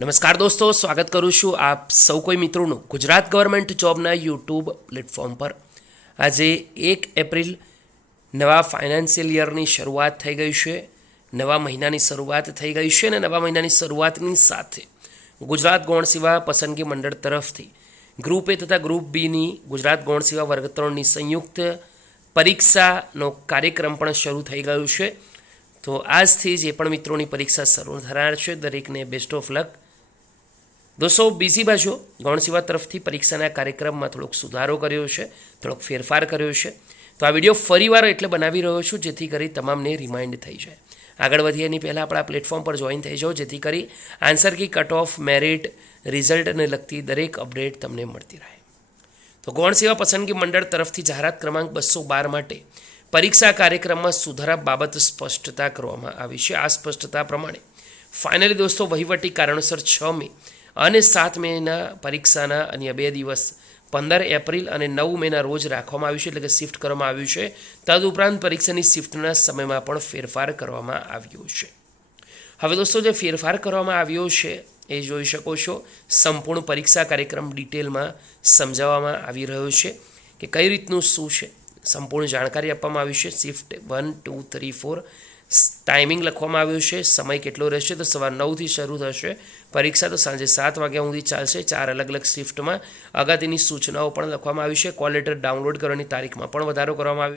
નમસ્કાર દોસ્તો, સ્વાગત કરું છું આપ સૌ કોઈ મિત્રોનું ગુજરાત ગવર્મેન્ટ જોબના યુટ્યુબ પ્લેટફોર્મ પર. આજે એક એપ્રિલ નવા ફાઇનાન્શિયલ યરની શરૂઆત થઈ ગઈ છે. નવા મહિનાની શરૂઆત થઈ ગઈ છે અને નવા મહિનાની શરૂઆતની સાથે ગુજરાત ગૌણ સેવા પસંદગી મંડળ તરફથી ગ્રુપ એ તથા ગ્રુપ બીની ગુજરાત ગૌણ સેવા વર્ગ ત્રણની સંયુક્ત પરીક્ષાનો કાર્યક્રમ પણ શરૂ થઈ ગયો છે. તો આજથી જે પણ મિત્રોની પરીક્ષા શરૂ થનાર છે. દરેકને બેસ્ટ ઓફ લક દોસ્તો બીજી બાજુ ગૌણ સેવા તરફથી પરીક્ષાના કાર્યક્રમમાં થોડોક સુધારો કર્યો છે, થોડોક ફેરફાર કર્યો છે. તો આ વીડિયો ફરીવાર એટલે બનાવી રહ્યો છું, જેથી કરી તમામને રિમાઇન્ડ થઈ જાય. આગળ વધીએ એની પહેલાં આપણા પ્લેટફોર્મ પર જોઈન થઈ જાઓ, જેથી કરી answer key cut off merit રિઝલ્ટને લગતી દરેક અપડેટ તમને મળતી રહે. તો ગૌણ સેવા પસંદગી મંડળ તરફથી જાહેરાત ક્રમાંક બસો બાર માટે પરીક્ષા કાર્યક્રમમાં સુધારા બાબત સ્પષ્ટતા કરવામાં આવી છે. આ સ્પષ્ટતા પ્રમાણે ફાઇનલી દોસ્તો, વહીવટી કારણોસર છ મે અને સાત મેના પરીક્ષાના અન્ય બે દિવસ પંદર એપ્રિલ અને નવ મેના રોજ રાખવામાં આવ્યું છે, એટલે કે શિફ્ટ કરવામાં આવ્યું છે. તદુપરાંત પરીક્ષાની શિફ્ટના સમયમાં પણ ફેરફાર કરવામાં આવ્યો છે. હવે દોસ્તો, જે ફેરફાર કરવામાં આવ્યો છે, એ જોઈ શકો છો. સંપૂર્ણ પરીક્ષા કાર્યક્રમ ડિટેલમાં સમજાવવામાં આવી રહ્યો છે કે કઈ રીતનું શું છે. સંપૂર્ણ જાણકારી આપવામાં આવી છે. Shift one two three four timing લખવામાં આવ્યું છે. સમય કેટલો રહેશે? તો સવાર નવથી શરૂ થશે. પરીક્ષા તો સાંજે સાત વાગ્યા સુધી ચાલશે. ચાર અલગ અલગ શિફ્ટમાં અગત્યની સૂચનાઓ પણ લખવામાં આવી છે. કોલ ડાઉનલોડ કરવાની તારીખમાં પણ વધારો કરવામાં આવ્યો